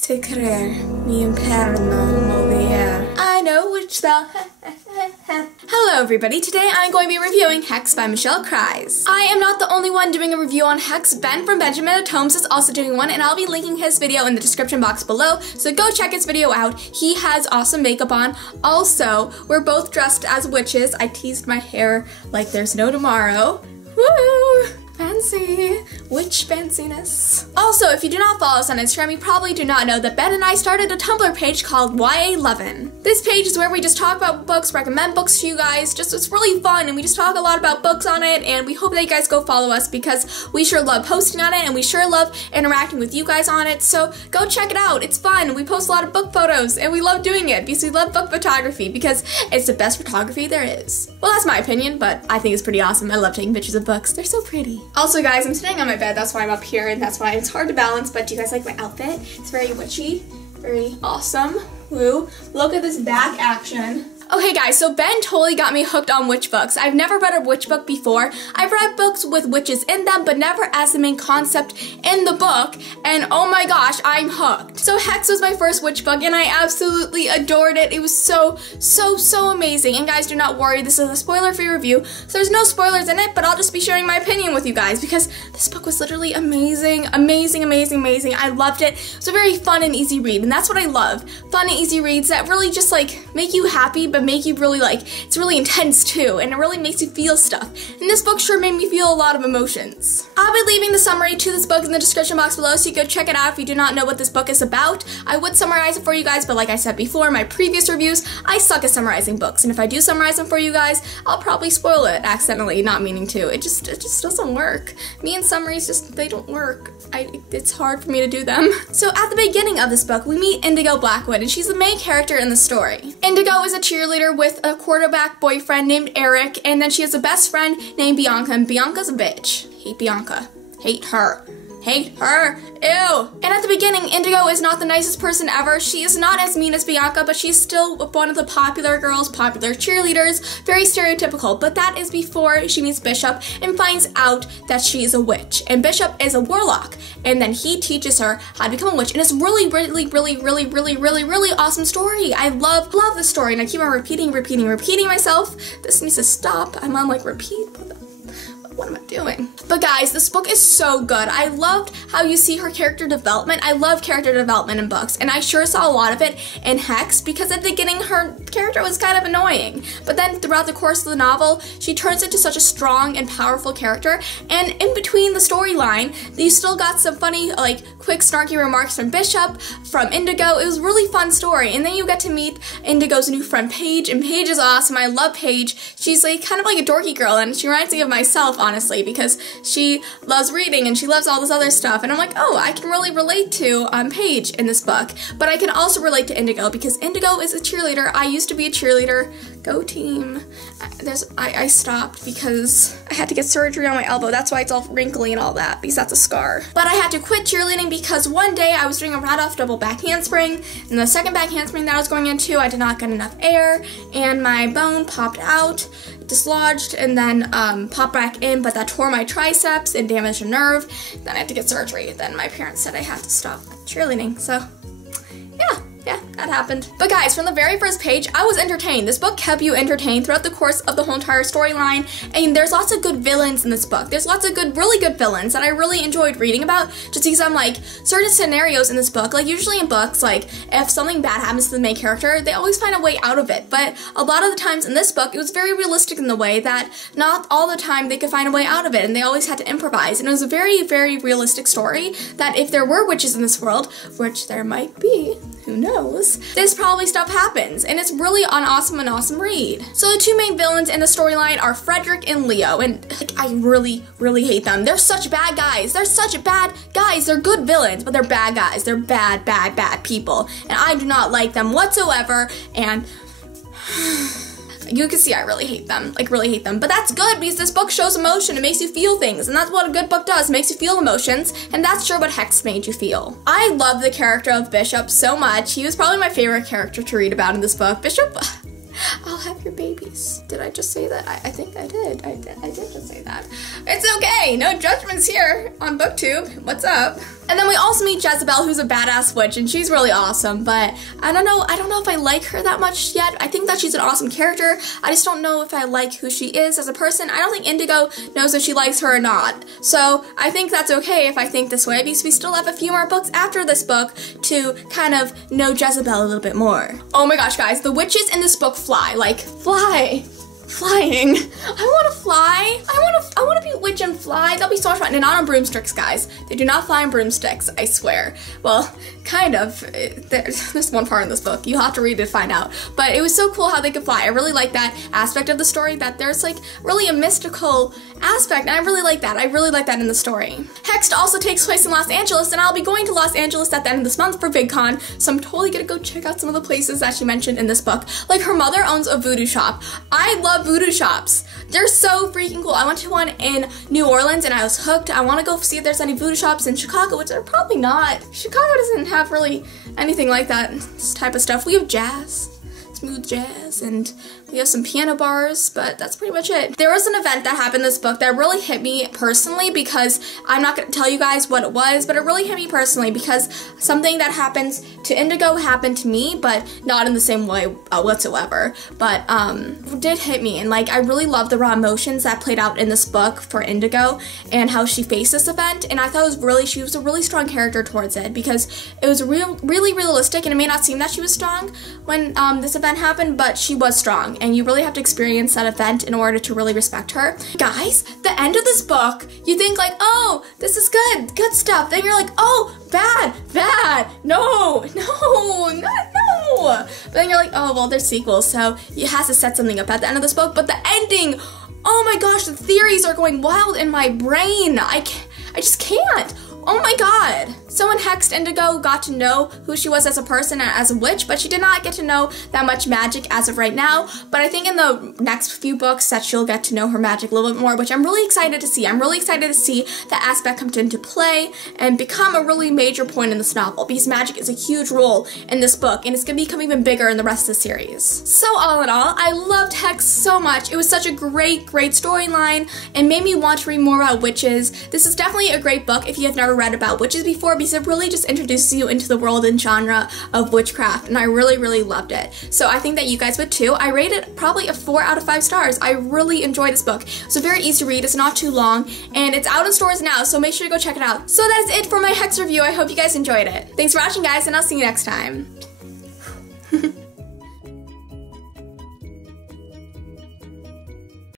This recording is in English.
Se creer mi imperno mover. I know which spell. Hello everybody, today I'm going to be reviewing Hexed by Krys. I am not the only one doing a review on Hexed. Ben from Benjamin Atomes is also doing one, and I'll be linking his video in the description box below, so go check his video out. He has awesome makeup on. Also, we're both dressed as witches. I teased my hair like there's no tomorrow. Woo! Fancy. Witch fanciness. Also, if you do not follow us on Instagram, you probably do not know that Ben and I started a Tumblr page called YA11. This page is where we just talk about books, recommend books to you guys. It's really fun, and we just talk a lot about books on it, and we hope that you guys go follow us because we sure love posting on it, and we sure love interacting with you guys on it, so go check it out. It's fun. We post a lot of book photos, and we love doing it because we love book photography because it's the best photography there is. Well, that's my opinion, but I think it's pretty awesome. I love taking pictures of books. They're so pretty. Also, guys, I'm sitting on my bed. That's why I'm up here, and that's why it's hard to balance, but do you guys like my outfit? It's very witchy, very awesome. Woo. Look at this back action. Okay guys, so Ben totally got me hooked on witch books. I've never read a witch book before. I've read books with witches in them, but never as the main concept in the book, and oh my gosh, I'm hooked. So Hexed was my first witch book, and I absolutely adored it. It was so amazing. And guys, do not worry, this is a spoiler-free review, so there's no spoilers in it, but I'll just be sharing my opinion with you guys because this book was literally amazing. I loved it. It was a very fun and easy read, and that's what I love. Fun and easy reads that really just like make you happy, but make you really it's really intense too, and it really makes you feel stuff. And this book sure made me feel a lot of emotions. I'll be leaving the summary to this book in the description box below, so you can go check it out if you do not know what this book is about. I would summarize it for you guys, but like I said before in my previous reviews, I suck at summarizing books, and if I do summarize them for you guys, I'll probably spoil it accidentally, not meaning to. It just doesn't work. Me and summaries they don't work. It's hard for me to do them. So at the beginning of this book, we meet Indigo Blackwood, and she's the main character in the story. Indigo is a cheerleader with a quarterback boyfriend named Eric, and then she has a best friend named Bianca, and Bianca's a bitch. Hate Bianca. Hate her. Hate her. Ew. And at the beginning, Indigo is not the nicest person ever. She is not as mean as Bianca, but she's still one of the popular girls, popular cheerleaders, very stereotypical. But that is before she meets Bishop and finds out that she is a witch. And Bishop is a warlock. And then he teaches her how to become a witch. And it's really awesome story. I love the story. And I keep on repeating myself. This needs to stop. I'm on like repeat. What am I doing? But guys, this book is so good. I loved how you see her character development. I love character development in books, and I sure saw a lot of it in Hexed because at the beginning her character was kind of annoying. But then throughout the course of the novel, she turns into such a strong and powerful character, and in between the storyline, you still got some funny, like, quick snarky remarks from Bishop, from Indigo. It was a really fun story, and then you get to meet Indigo's new friend Paige, and Paige is awesome. I love Paige. She's like kind of like a dorky girl, and she reminds me of myself, honestly, because she loves reading and she loves all this other stuff, and I'm like, oh, I can really relate to Paige in this book, but I can also relate to Indigo because Indigo is a cheerleader. I used to be a cheerleader. Go team. I stopped because I had to get surgery on my elbow. That's why it's all wrinkly and all that, because that's a scar. But I had to quit cheerleading because one day I was doing a right-off double back handspring, and the second back handspring that I was going into, I did not get enough air, and my bone popped out, dislodged, and then popped back in, but that tore my triceps and damaged a nerve. Then I had to get surgery. Then my parents said I had to stop cheerleading, so yeah, that happened. But guys, from the very first page, I was entertained. This book kept you entertained throughout the course of the whole entire storyline, and there's lots of good villains in this book. There's lots of really good villains that I really enjoyed reading about, just because I'm like, certain scenarios in this book, like usually in books, like if something bad happens to the main character, they always find a way out of it. But a lot of the times in this book, it was very realistic in the way that not all the time they could find a way out of it, and they always had to improvise. And it was a very realistic story that if there were witches in this world, which there might be, who knows, this probably stuff happens, and it's really an awesome read. So the two main villains in the storyline are Frederick and Leo, and like, I really hate them. They're such bad guys. They're good villains, but they're bad guys. They're bad people, and I do not like them whatsoever, and you can see I really hate them, but that's good because this book shows emotion. It makes you feel things, and that's what a good book does. It makes you feel emotions, and that's sure what Hexed made you feel. I love the character of Bishop so much. He was probably my favorite character to read about in this book. Bishop I'll have your babies. Did I just say that? I think I did. I did just say that. It's okay. No judgments here on BookTube. What's up? And then we also meet Jezebel, who's a badass witch, and she's really awesome, but I don't know if I like her that much yet. I think that she's an awesome character. I just don't know if I like who she is as a person. I don't think Indigo knows if she likes her or not. So I think that's okay if I think this way, because we still have a few more books after this book to kind of know Jezebel a little bit more. Oh my gosh, guys, the witches in this book fly. Like, fly. Flying. I want to fly. I want to be a witch and fly. That'll be so much fun. And not on broomsticks, guys. They do not fly on broomsticks, I swear. Well, kind of. There's one part in this book. You have to read it to find out. But it was so cool how they could fly. I really like that aspect of the story, that there's like really a mystical aspect, and I really like that. I really like that in the story. Hexed also takes place in Los Angeles, and I'll be going to Los Angeles at the end of this month for VidCon, so I'm totally gonna go check out some of the places that she mentioned in this book. Like, her mother owns a voodoo shop. I love voodoo shops. They're so freaking cool. I went to one in New Orleans and I was hooked. I want to go see if there's any voodoo shops in Chicago, which are probably not. Chicago doesn't have really anything like that, this type of stuff. We have jazz. Smooth jazz, and we have some piano bars, but that's pretty much it. There was an event that happened in this book that really hit me personally, because I'm not going to tell you guys what it was, but it really hit me personally because something that happens to Indigo happened to me, but not in the same way whatsoever. But it did hit me, and like, I really love the raw emotions that played out in this book for Indigo and how she faced this event, and I thought she was a really strong character towards it, because it was really realistic, and it may not seem that she was strong when this event happened, but she was strong, and you really have to experience that event in order to really respect her. Guys, the end of this book, you think like, oh, this is good stuff. Then you're like, oh, bad, no. But then you're like, oh, well, there's sequels, so it has to set something up at the end of this book. But the ending, oh my gosh, the theories are going wild in my brain. I just can't. Oh my god. So in Hexed, Indigo got to know who she was as a person and as a witch, but she did not get to know that much magic as of right now. But I think in the next few books that she'll get to know her magic a little bit more, which I'm really excited to see. I'm really excited to see that aspect come into play and become a really major point in this novel, because magic is a huge role in this book, and it's going to become even bigger in the rest of the series. So all in all, I loved Hexed so much. It was such a great storyline and made me want to read more about witches. This is definitely a great book if you have never read about witches before, because it really just introduces you into the world and genre of witchcraft, and I really loved it. So I think that you guys would too. I rate it probably a 4 out of 5 stars. I really enjoyed this book. It's very easy to read, it's not too long, and it's out in stores now, so make sure to go check it out. So that is it for my Hex review. I hope you guys enjoyed it. Thanks for watching, guys, and I'll see you next time.